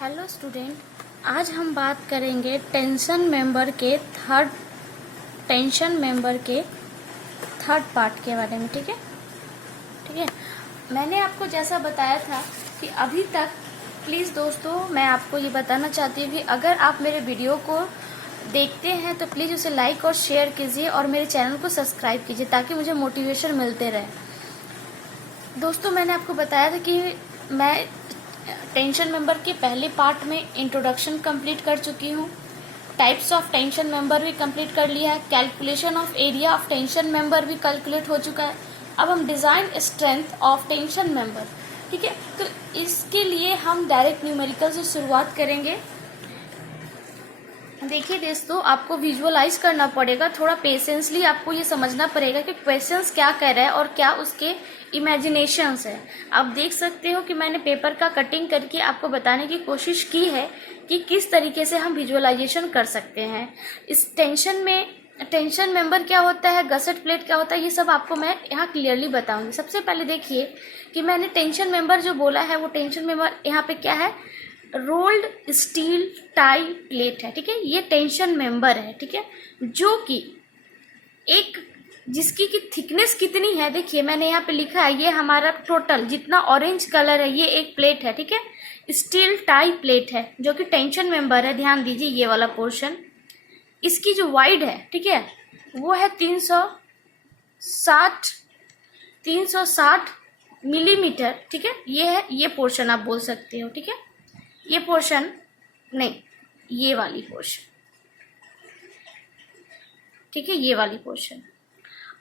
Hello student, आज हम बात करेंगे टेंशन मेंबर के थर्ड पार्ट के बारे में। ठीक है। मैंने आपको जैसा बताया था कि अभी तक प्लीज़ दोस्तों, मैं आपको ये बताना चाहती हूँ कि अगर आप मेरे वीडियो को देखते हैं तो प्लीज़ उसे लाइक और शेयर कीजिए और मेरे चैनल को सब्सक्राइब कीजिए ताकि मुझे मोटिवेशन मिलते रहे। दोस्तों, मैंने आपको बताया था कि मैं टेंशन मेंबर के पहले पार्ट में इंट्रोडक्शन कंप्लीट कर चुकी हूँ, टाइप्स ऑफ टेंशन मेंबर भी कंप्लीट कर लिया है, calculation of area of tension member भी कैलकुलेट हो चुका है। अब हम design strength of tension member, ठीक है। तो इसके लिए हम डायरेक्ट न्यूमेरिकल से शुरुआत करेंगे। देखिए दोस्तों, आपको विजुअलाइज करना पड़ेगा, थोड़ा पेशेंसली आपको ये समझना पड़ेगा कि क्वेश्चंस क्या कह रहा है और क्या उसके इमेजिनेशंस है। आप देख सकते हो कि मैंने पेपर का कटिंग करके आपको बताने की कोशिश की है कि किस तरीके से हम विजुअलाइजेशन कर सकते हैं। इस टेंशन मेंबर क्या होता है, गसेट प्लेट क्या होता है, ये सब आपको मैं यहाँ क्लियरली बताऊंगी। सबसे पहले देखिए कि मैंने टेंशन मेंबर जो बोला है वो टेंशन मेंबर यहाँ पे क्या है, रोल्ड स्टील टाई प्लेट है। ठीक है, ये टेंशन मेंबर है। ठीक है, जो कि एक जिसकी की थिकनेस कितनी है, देखिए मैंने यहाँ पे लिखा है, ये हमारा टोटल जितना ऑरेंज कलर है ये एक प्लेट है। ठीक है, स्टील टाई प्लेट है जो कि टेंशन मेंबर है। ध्यान दीजिए ये वाला पोर्शन, इसकी जो वाइड है, ठीक है, वो है 360 मिलीमीटर। ठीक है, ये है, ये पोर्शन आप बोल सकते हो। ठीक है, ये पोर्शन नहीं, ये वाली पोर्शन, ठीक है, ये वाली पोर्शन।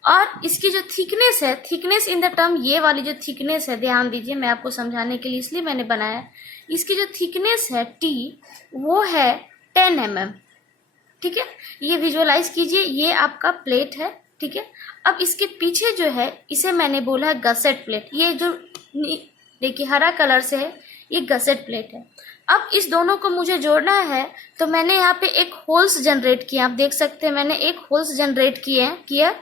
और इसकी जो थिकनेस है, थिकनेस इन द टर्म, ये वाली जो थिकनेस है, ध्यान दीजिए मैं आपको समझाने के लिए इसलिए मैंने बनाया, इसकी जो थिकनेस है टी, वो है 10 mm। ठीक है, ये विजुअलाइज कीजिए, ये आपका प्लेट है। ठीक है, अब इसके पीछे जो है, इसे मैंने बोला है गसेट प्लेट। ये जो देखिए हरा कलर से है, ये गसेट प्लेट है। अब इस दोनों को मुझे जोड़ना है तो मैंने यहाँ पे एक होल्स जनरेट किया। आप देख सकते हैं मैंने एक होल्स जनरेट किया,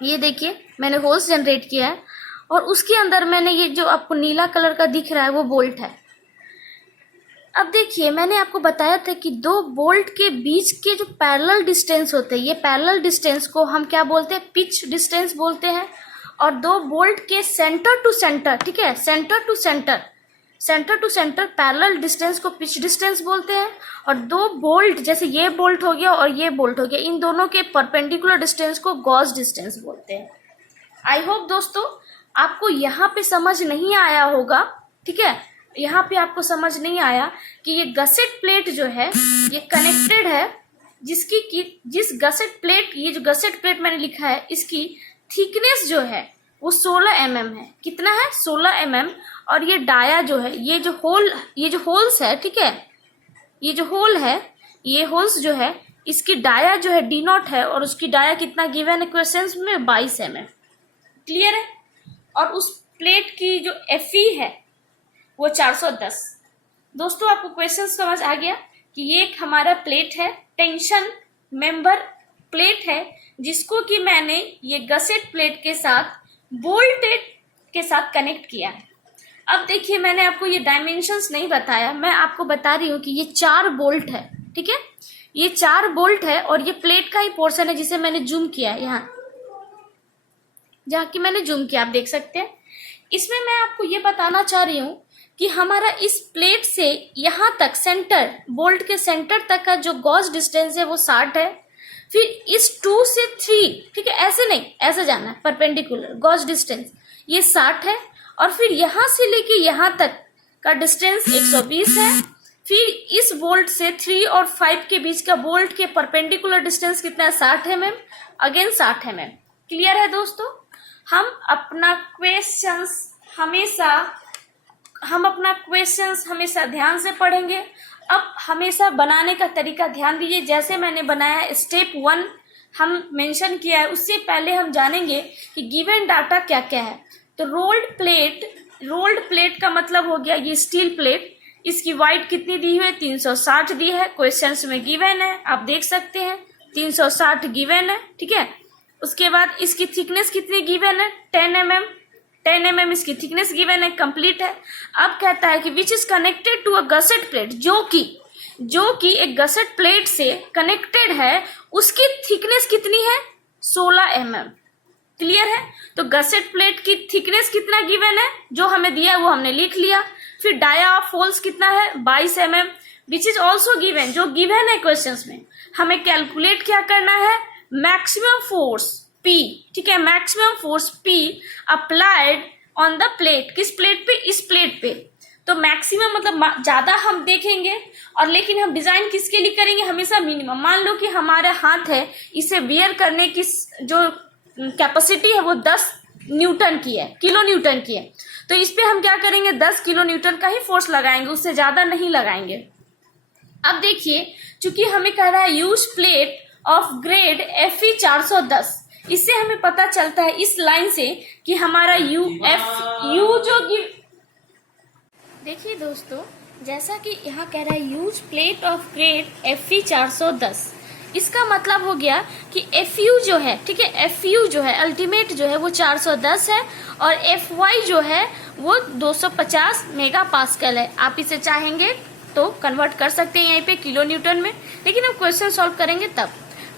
ये देखिए मैंने होल्स जनरेट किया है और उसके अंदर मैंने ये जो आपको नीला कलर का दिख रहा है वो बोल्ट है। अब देखिए मैंने आपको बताया था कि दो बोल्ट के बीच के जो पैरेलल डिस्टेंस होते हैं, ये पैरेलल डिस्टेंस को हम क्या बोलते हैं, पिच डिस्टेंस बोलते हैं। और दो बोल्ट के सेंटर टू सेंटर, ठीक है, centre to centre parallel distance को पिच डिस्टेंस बोलते हैं। और दो बोल्ट, जैसे ये बोल्ट हो गया और ये बोल्ट हो गया, इन दोनों के परपेंडिकुलर डिस्टेंस को गॉस डिस्टेंस बोलते हैं। आई होप दोस्तों आपको यहाँ पे समझ नहीं आया होगा। ठीक है, यहाँ पे आपको समझ नहीं आया कि ये गसेट प्लेट जो है ये कनेक्टेड है, जिस गसेट प्लेट, ये जो गसेट प्लेट मैंने लिखा है, इसकी थिकनेस जो है वो 16 mm है। कितना है, 16 mm। और ये डाया जो है, ये जो होल्स है, ठीक है, ये जो होल है, ये होल्स जो है, इसकी डाया जो है D0 है और उसकी डाया कितना गिवन है क्वेश्चंस में, 22 mm। क्लियर है। और उस प्लेट की जो Fe है वो 410। दोस्तों आपको क्वेश्चन समझ आ गया कि ये एक हमारा प्लेट है, टेंशन मेंबर प्लेट है, जिसको कि मैंने ये गसेट प्लेट के साथ बोल्टेड के साथ कनेक्ट किया है। अब देखिए मैंने आपको ये डायमेंशंस नहीं बताया, मैं आपको बता रही हूँ कि ये 4 बोल्ट है। ठीक है, ये 4 बोल्ट है और ये प्लेट का ही पोर्शन है जिसे मैंने जूम किया है, यहाँ जहाँ की मैंने जूम किया, आप देख सकते हैं। इसमें मैं आपको ये बताना चाह रही हूँ कि हमारा इस प्लेट से यहाँ तक सेंटर, बोल्ट के सेंटर तक का जो गॉस डिस्टेंस है वो 60 है। फिर इस 2 से 3, ठीक है, ऐसे नहीं, ऐसे जाना है, परपेंडिकुलर गॉस डिस्टेंस ये 60 है। और फिर यहाँ से लेके यहाँ तक का डिस्टेंस 120 है। फिर इस बोल्ट से 3 और 5 के बीच का बोल्ट के परपेंडिकुलर डिस्टेंस कितना है, 60 mm, अगेन 60 mm। क्लियर है दोस्तों। हम अपना क्वेश्चंस हमेशा ध्यान से पढ़ेंगे। अब हमेशा बनाने का तरीका ध्यान दीजिए, जैसे मैंने बनाया स्टेप 1 हम मेंशन किया है, उससे पहले हम जानेंगे कि गिवन डाटा क्या क्या है। तो रोल्ड प्लेट का मतलब हो गया ये स्टील प्लेट, इसकी वाइड कितनी दी हुई है, 360 दी है, क्वेश्चंस में गिवन है, आप देख सकते हैं 360 गिवन है। ठीक है, उसके बाद इसकी थिकनेस कितनी गिवन है, 10 mm। 10 mm इसकी थिकनेस गिवन है, कंप्लीट है। अब कहता है कि which is connected to a gusset plate, जो कि एक गसेट प्लेट से कनेक्टेड है, उसकी थिकनेस कितनी है 16 mm। क्लियर है? तो गसेट प्लेट की थिकनेस कितना गिवन है, जो हमें दिया है वो हमने लिख लिया। फिर डाया ऑफ होल्स कितना है 22 mm, which is also given, जो गिवन है क्वेश्चंस में। हमें कैलकुलेट क्या करना है, मैक्सिमम फोर्स P, ठीक है, maximum force P applied on the plate, किस प्लेट पे, इस प्लेट पे। तो मैक्सिमम मतलब ज्यादा हम देखेंगे, और लेकिन हम डिजाइन किसके लिए करेंगे, हमेशा मिनिमम। मान लो कि हमारा हाथ है, इसे बियर करने की जो कैपेसिटी है वो 10 न्यूटन की है, किलो न्यूटन की है, तो इस पे हम क्या करेंगे 10 किलो न्यूटन का ही फोर्स लगाएंगे, उससे ज्यादा नहीं लगाएंगे। अब देखिए, चूंकि हमें कह रहा है use plate of grade Fe 410, इससे हमें पता चलता है इस लाइन से कि हमारा यू जो देखिए दोस्तों, जैसा कि यहाँ कह रहा है use plate of grade Fe 410, इसका मतलब हो गया कि Fu जो है, ठीक है, Fu जो है अल्टीमेट जो है वो 410 है, और Fy जो है वो 250 मेगा पास्कल है। आप इसे चाहेंगे तो कन्वर्ट कर सकते हैं यहीं पे किलो न्यूटन में, लेकिन हम क्वेश्चन सॉल्व करेंगे तब।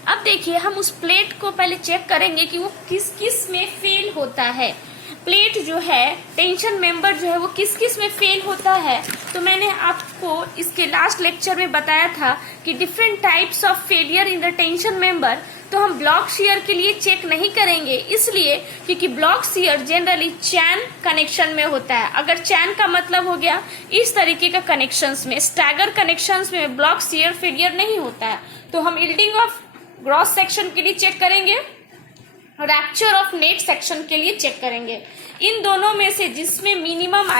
अब देखिए, हम उस प्लेट को पहले चेक करेंगे कि वो किस किस में फेल होता है। प्लेट जो है, टेंशन मेंबर जो है वो किस किस में फेल होता है। तो मैंने आपको इसके लास्ट लेक्चर में बताया था कि different types of failure in the tension member. तो हम ब्लॉक शियर के लिए चेक नहीं करेंगे, इसलिए क्योंकि ब्लॉक शियर जनरली चैन कनेक्शन में होता है। अगर चैन का मतलब हो गया इस तरीके का कनेक्शंस में, स्टैगर कनेक्शंस में ब्लॉक शियर फेलियर नहीं होता है। तो हम यील्डिंग ऑफ ग्रॉस सेक्शन के लिए चेक करेंगे, रैप्चर ऑफ नेट सेक्शन के लिए चेक करेंगे। इन दोनों में से जिसमें मिनिमम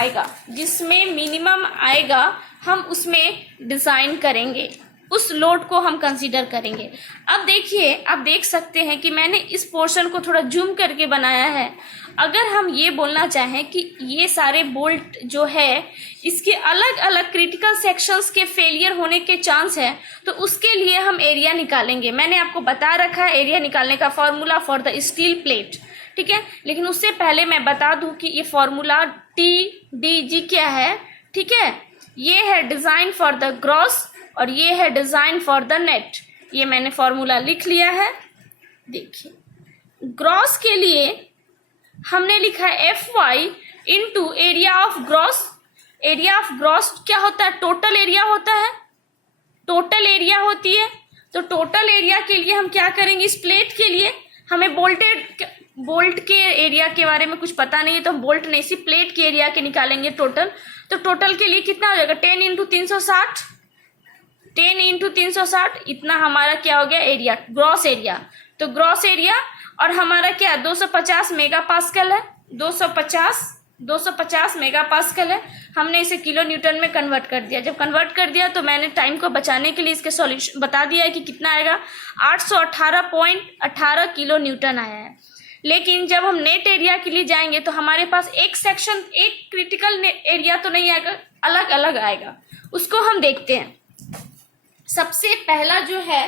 आएगा हम उसमें डिजाइन करेंगे, उस लोड को हम कंसीडर करेंगे। अब देखिए, आप देख सकते हैं कि मैंने इस पोर्शन को थोड़ा जूम करके बनाया है। अगर हम ये बोलना चाहें कि ये सारे बोल्ट जो है इसके अलग अलग क्रिटिकल सेक्शंस के फेलियर होने के चांस है, तो उसके लिए हम एरिया निकालेंगे। मैंने आपको बता रखा है एरिया निकालने का formula for the steel plate, ठीक है। लेकिन उससे पहले मैं बता दूं कि ये फॉर्मूला TDG क्या है, ठीक है। ये है डिजाइन फॉर द ग्रॉस और ये है डिजाइन फॉर द नेट। ये मैंने फॉर्मूला लिख लिया है। देखिए, ग्रॉस के लिए हमने लिखा है Fy into area of gross. Area of gross क्या होता है, टोटल एरिया होता है, टोटल एरिया होती है। तो टोटल एरिया के लिए हम क्या करेंगे, इस प्लेट के लिए हमें बोल्ट के एरिया के बारे में कुछ पता नहीं है, तो हम बोल्ट नहीं, इसी प्लेट के एरिया के निकालेंगे टोटल। तो टोटल के लिए कितना हो जाएगा 10 इंटू 360, 10 इंटू 360, इतना हमारा क्या हो गया एरिया, ग्रॉस एरिया। तो ग्रॉस एरिया और हमारा क्या 250 मेगा पास्कल है, 250 मेगा पास्कल है। हमने इसे किलो न्यूटन में कन्वर्ट कर दिया। जब कन्वर्ट कर दिया तो मैंने टाइम को बचाने के लिए इसके सॉल्यूशन बता दिया है कि कितना आएगा, 818.18 किलो न्यूटन आया है। लेकिन जब हम नेट एरिया के लिए जाएंगे तो हमारे पास एक सेक्शन, एक क्रिटिकल एरिया तो नहीं आएगा, अलग अलग आएगा। उसको हम देखते हैं। सबसे पहला जो है,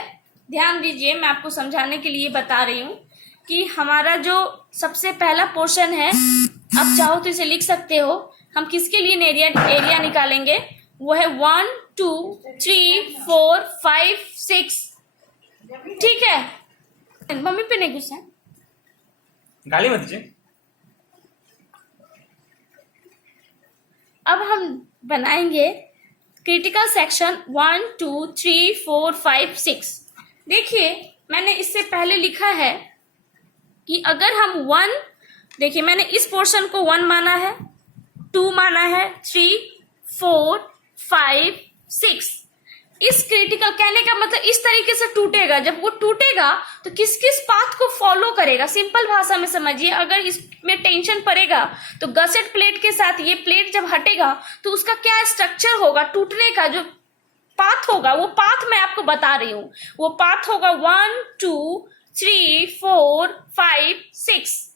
ध्यान दीजिए, मैं आपको समझाने के लिए बता रही हूँ कि हमारा जो सबसे पहला पोर्शन है, आप चाहो तो इसे लिख सकते हो। हम किसके लिए एरिया निकालेंगे, वो है 1 2 3 4 5 6, ठीक है। मम्मी पे नहीं गुस्सा, गाली मत दीजिए। अब हम बनाएंगे क्रिटिकल सेक्शन 1 2 3 4 5 6। देखिए, मैंने इससे पहले लिखा है कि अगर हम 1, देखिए मैंने इस पोर्शन को 1 माना है, 2 माना है, 3 4 5 6। इस क्रिटिकल, कहने का मतलब इस तरीके से टूटेगा। जब वो टूटेगा तो किस किस पाथ को फॉलो करेगा, सिंपल भाषा में समझिए। अगर इसमें टेंशन पड़ेगा तो गसेट प्लेट के साथ ये प्लेट जब हटेगा तो उसका क्या स्ट्रक्चर होगा, टूटने का जो पाथ होगा, वो पाथ मैं आपको बता रही हूँ। वो पाथ होगा 1 2 3 4 5 6।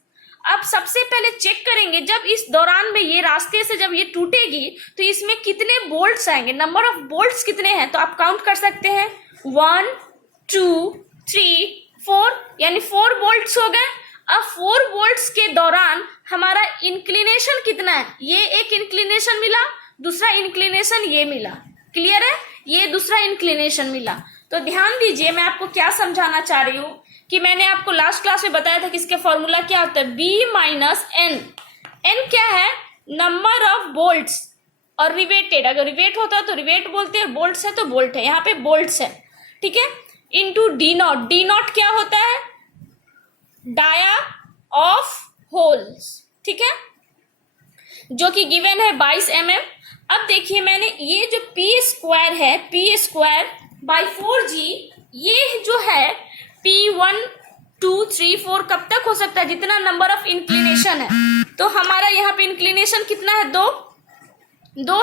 अब सबसे पहले चेक करेंगे, जब इस दौरान में ये रास्ते से जब ये टूटेगी तो इसमें कितने बोल्ट्स आएंगे, नंबर ऑफ बोल्ट्स कितने हैं, तो आप काउंट कर सकते हैं 1 2 3 4, यानी 4 बोल्ट्स हो गए। अब 4 वोल्ट्स के दौरान हमारा इंक्लिनेशन कितना है, ये एक इंक्लिनेशन मिला, दूसरा इंक्लिनेशन ये मिला, क्लियर है, ये दूसरा इंक्लिनेशन मिला। तो ध्यान दीजिए मैं आपको क्या समझाना चाह रही हूं कि मैंने आपको लास्ट क्लास में बताया था कि इसका फॉर्मूला क्या होता है, बी माइनस एन। एन क्या है, नंबर ऑफ बोल्ट्स, और रिवेटेड, अगर रिवेट होता है तो रिवेट बोलते हैं, बोल्ट्स है तो बोल्ट है, यहाँ पे बोल्ट्स है, ठीक है, into D not. D not क्या होता है, डाया ऑफ होल्स, ठीक है, जो कि गिवन है 22 mm। अब देखिए मैंने ये जो पी स्क्वायर है, पी स्क्वायर बाई 4g, ये जो है P1 2 3 4 कब तक हो सकता है, जितना नंबर ऑफ इंक्लिनेशन है। तो हमारा यहाँ पे इंक्लिनेशन कितना है, दो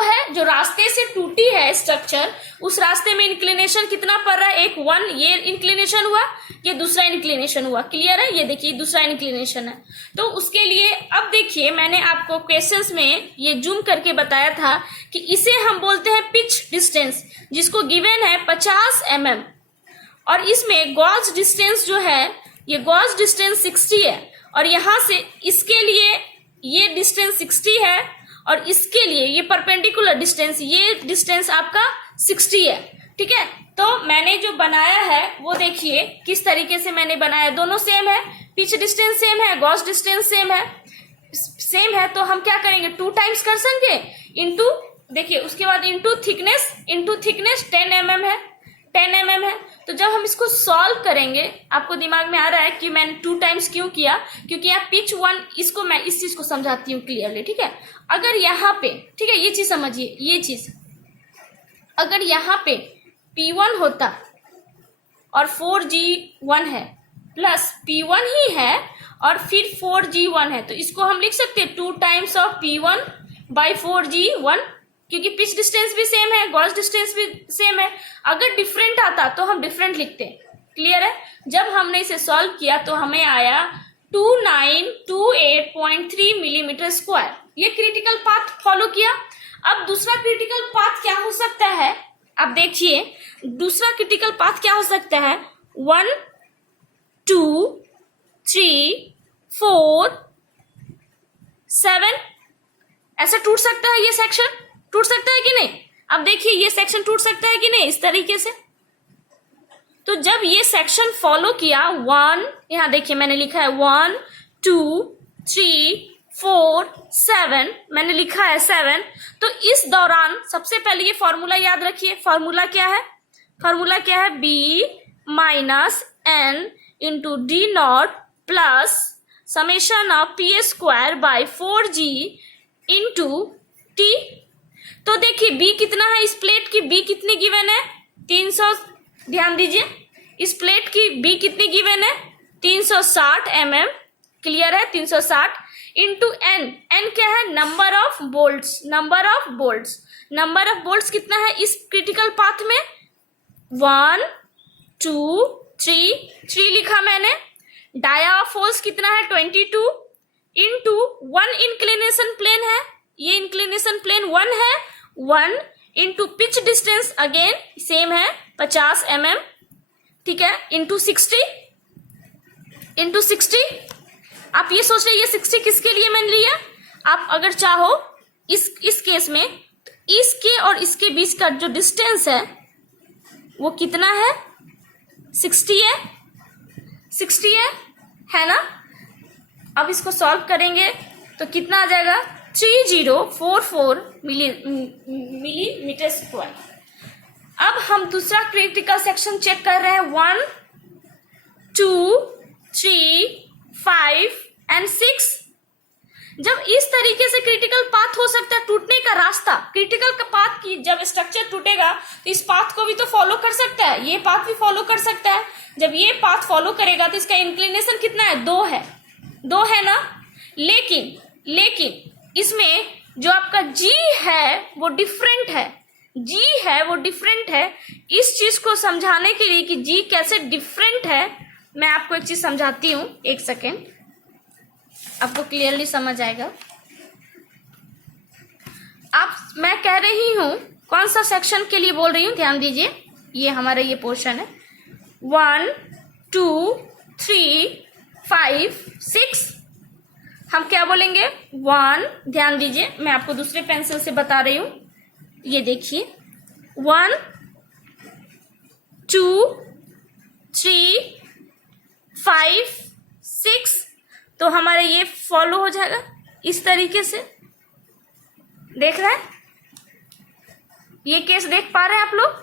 है, जो रास्ते से टूटी है स्ट्रक्चर, उस रास्ते में इंक्लिनेशन कितना पड़ रहा है, एक 1, ये इंक्लिनेशन हुआ, ये दूसरा इंक्लिनेशन हुआ, क्लियर है, ये देखिए दूसरा इंक्लिनेशन है। तो उसके लिए अब देखिए मैंने आपको क्वेश्चंस में ये जूम करके बताया था कि इसे हम बोलते हैं पिच डिस्टेंस, जिसको गिवन है 50 mm, और इसमें गॉज डिस्टेंस जो है, ये गॉज डिस्टेंस 60 है, और यहां से इसके लिए ये डिस्टेंस 60 है, और इसके लिए ये परपेंडिकुलर डिस्टेंस, ये डिस्टेंस आपका 60 है, ठीक है। तो मैंने जो बनाया है वो देखिए किस तरीके से मैंने बनाया, दोनों सेम है, पिच डिस्टेंस सेम है, गॉस डिस्टेंस सेम है, तो हम क्या करेंगे, 2 टाइम्स कर सकेंगे, इंटू, देखिए उसके बाद इंटू थिकनेस 10 mm है, 10 mm है। तो जब हम इसको सॉल्व करेंगे, आपको दिमाग में आ रहा है कि मैंने 2 टाइम्स क्यों किया, क्योंकि यहाँ पिच 1, इसको मैं इस चीज को समझाती हूँ क्लियरली, ठीक है। अगर यहाँ पे, ठीक है, ये चीज समझिए, ये चीज अगर यहाँ पे P1 होता और 4G1 है, प्लस P1 ही है और फिर 4G1 है, तो इसको हम लिख सकते हैं 2 times of P1 by 4G1, क्योंकि पिच डिस्टेंस भी सेम है, गॉस डिस्टेंस भी सेम है। अगर डिफरेंट आता तो हम डिफरेंट लिखते हैं, क्लियर है। जब हमने इसे सॉल्व किया तो हमें आया 2928.3 मिलीमीटर स्क्वायर, ये क्रिटिकल पाथ फॉलो किया। अब दूसरा क्रिटिकल पाथ क्या हो सकता है, अब देखिए दूसरा क्रिटिकल पाथ क्या हो सकता है, 1 2 3 4 7, ऐसा टूट सकता है, ये सेक्शन टूट सकता है कि नहीं। अब देखिए ये सेक्शन टूट सकता है कि नहीं, इस तरीके से। तो जब ये सेक्शन फॉलो किया, 1, यहां देखिए मैंने लिखा है 1 2 3 4 7, मैंने लिखा है 7। तो इस दौरान सबसे पहले ये फॉर्मूला याद रखिए, फॉर्मूला क्या है, फॉर्मूला क्या है, B minus N into D not plus summation of P square by 4G into T. तो देखिए बी कितना है, इस प्लेट की बी कितनी गिवन है, 300, ध्यान दीजिए इस प्लेट की बी कितनी गिवन है, 360 mm, क्लियर है, 360 इंटू एन। एन क्या है, number of bolts, number of bolts, number of bolts कितना है इस क्रिटिकल पाथ में, 1 2 3 लिखा मैंने। डाया ऑफ होल्स कितना है, 22 इंटू 1 इंक्लिनेशन प्लेन है, ये इंक्लिनेशन प्लेन 1 है, 1 into pitch distance again same है 50 mm, ठीक है, इंटू 60 इंटू 60। आप ये सोच रहे ये 60 किसके लिए मैंने लिया, आप अगर चाहो इस केस में तो इसके और इसके बीच का जो डिस्टेंस है वो कितना है, 60 है, 60 है ना। अब इसको सॉल्व करेंगे तो कितना आ जाएगा, 3044 मिलीमीटर स्क्वायर। अब हम दूसरा क्रिटिकल सेक्शन चेक कर रहे हैं, 1 2 3 5 एंड 6। जब इस तरीके से क्रिटिकल पाथ हो सकता है, टूटने का रास्ता, क्रिटिकल का पाथ की जब स्ट्रक्चर टूटेगा तो इस पाथ को भी तो फॉलो कर सकता है, ये पाथ भी फॉलो कर सकता है। जब ये पाथ फॉलो करेगा तो इसका इंक्लिनेशन कितना है, 2 है ना। लेकिन इसमें जो आपका G है वो डिफरेंट है, G है वो डिफरेंट है। इस चीज को समझाने के लिए कि G कैसे डिफरेंट है, मैं आपको एक चीज समझाती हूँ, एक सेकेंड, आपको क्लियरली समझ आएगा। मैं कह रही हूं कौन सा सेक्शन के लिए बोल रही हूं, ध्यान दीजिए, ये हमारा ये पोर्शन है, 1 2 3 5 6, हम क्या बोलेंगे 1, ध्यान दीजिए मैं आपको दूसरे पेंसिल से बता रही हूं, ये देखिए 1 2 3 5 6, तो हमारा ये फॉलो हो जाएगा इस तरीके से। देख रहे हैं, ये केस देख पा रहे हैं आप लोग?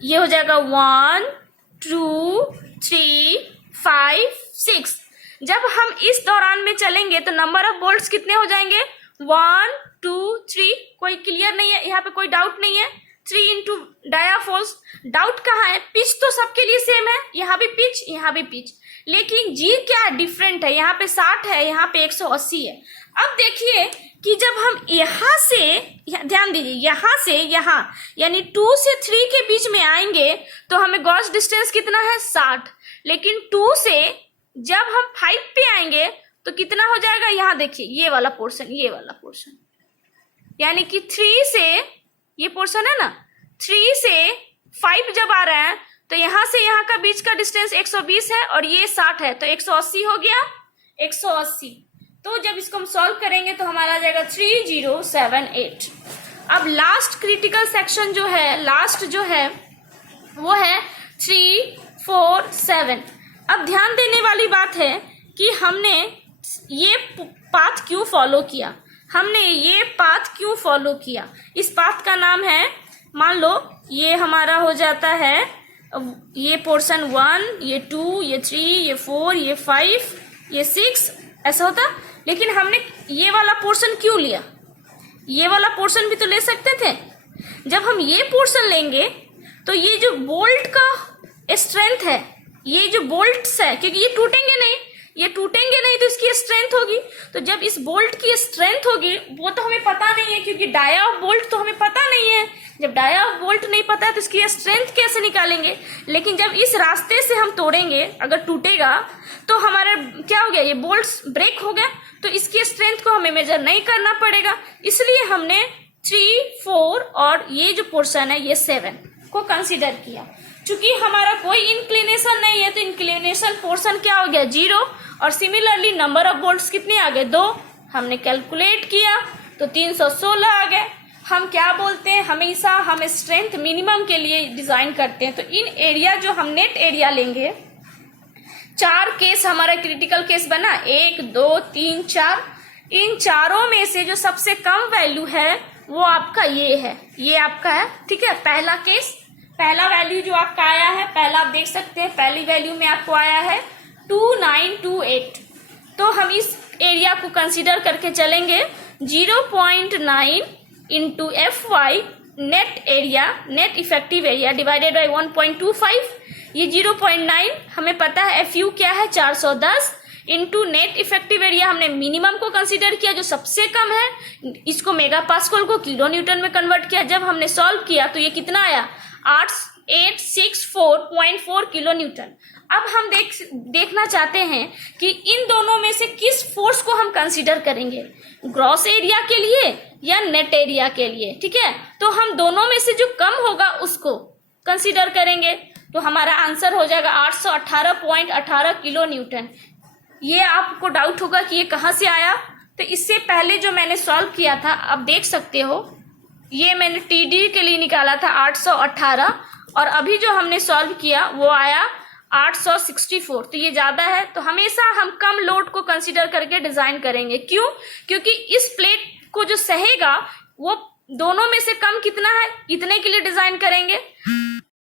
ये हो जाएगा 1 2 3 5 6। जब हम इस दौरान में चलेंगे तो नंबर ऑफ बोल्ट्स कितने हो जाएंगे 1 2 3। कोई क्लियर नहीं है यहाँ पे, कोई डाउट नहीं है। 3 इंटू डायाफॉल्स, डाउट कहाँ है? पिच तो सबके लिए सेम है, यहाँ भी पिच यहाँ भी पिच, लेकिन जी क्या डिफरेंट है, यहाँ पे 60 है यहाँ पे 180 है। अब देखिए कि जब हम यहाँ से, ध्यान दीजिए यहाँ से यहाँ यानी 2 से 3 के बीच में आएंगे तो हमें गॉस डिस्टेंस कितना है 60, लेकिन 2 से जब हम 5 पे आएंगे तो कितना हो जाएगा, यहाँ देखिए ये वाला पोर्शन, ये वाला पोर्शन, यानी कि 3 से, ये पोर्शन है ना, 3 से 5 जब आ रहा है तो यहाँ से यहाँ का बीच का डिस्टेंस 120 है और ये 60 है, तो 180 हो गया 180। तो जब इसको हम सॉल्व करेंगे तो हमारा आ जाएगा 3078। अब लास्ट क्रिटिकल सेक्शन जो है, लास्ट जो है वो है 3 4 7। अब ध्यान देने वाली बात है कि हमने ये पाथ क्यों फॉलो किया, हमने ये पाथ क्यों फॉलो किया। इस पाथ का नाम है, मान लो ये हमारा हो जाता है, ये पोर्शन 1, ये 2, ये 3, ये 4, ये 5, ये 6, ऐसा होता। लेकिन हमने ये वाला पोर्शन क्यों लिया, ये वाला पोर्शन भी तो ले सकते थे। जब हम ये पोर्शन लेंगे तो ये जो बोल्ट का स्ट्रेंथ है, ये जो बोल्ट्स है, क्योंकि ये टूटेंगे नहीं, ये टूटेंगे नहीं तो इसकी स्ट्रेंथ होगी। तो जब इस बोल्ट की स्ट्रेंथ होगी वो तो हमें पता नहीं है, क्योंकि डाया ऑफ बोल्ट तो हमें पता नहीं है। जब डाया ऑफ बोल्ट नहीं पता है तो इसकी स्ट्रेंथ कैसे निकालेंगे। लेकिन जब इस रास्ते से हम तोड़ेंगे, अगर टूटेगा तो हमारा क्या हो गया, ये बोल्ट्स ब्रेक हो गया, तो इसकी स्ट्रेंथ को हमें मेजर नहीं करना पड़ेगा। इसलिए हमने 3 4 और ये जो पोर्शन है ये 7 को कंसिडर किया। चूंकि हमारा कोई इंक्लिनेशन नहीं है तो इंक्लिनेशन पोर्शन क्या हो गया 0, और सिमिलरली नंबर ऑफ बोल्ट्स कितने आ गए 2। हमने कैलकुलेट किया तो 316 आ गए। हम क्या बोलते हैं, हमेशा हम स्ट्रेंथ मिनिमम के लिए डिजाइन करते हैं। तो इन एरिया जो हम नेट एरिया लेंगे, 4 केस हमारा क्रिटिकल केस बना, 1 2 3 4। इन चारों में से जो सबसे कम वैल्यू है वो आपका ये है, ये आपका है, ठीक है। पहला केस, पहला वैल्यू जो आपका आया है, पहला आप देख सकते हैं, पहली वैल्यू में आपको आया है 2928। तो हम इस एरिया को कंसीडर करके चलेंगे 0.9 into FY net area, net effective area divided by 1.25। ये 0.9 हमें पता है, FU क्या है 410 इंटू नेट इफेक्टिव एरिया हमने मिनिमम को कंसीडर किया जो सबसे कम है, इसको मेगा पास्कल को किलो न्यूटन में कन्वर्ट किया। जब हमने सॉल्व किया तो ये कितना आया 8864.4 किलो न्यूटन। अब हम देखना चाहते हैं कि इन दोनों में से किस फोर्स को हम कंसीडर करेंगे, ग्रॉस एरिया के लिए या नेट एरिया के लिए, ठीक है। तो हम दोनों में से जो कम होगा उसको कंसीडर करेंगे, तो हमारा आंसर हो जाएगा 818.18 किलो न्यूटन। ये आपको डाउट होगा कि ये कहाँ से आया, तो इससे पहले जो मैंने सॉल्व किया था आप देख सकते हो, ये मैंने TD के लिए निकाला था 818, और अभी जो हमने सॉल्व किया वो आया 864, तो ये ज्यादा है। तो हमेशा हम कम लोड को कंसीडर करके डिजाइन करेंगे। क्यों? क्योंकि इस प्लेट को जो सहेगा वो दोनों में से कम कितना है, इतने के लिए डिजाइन करेंगे।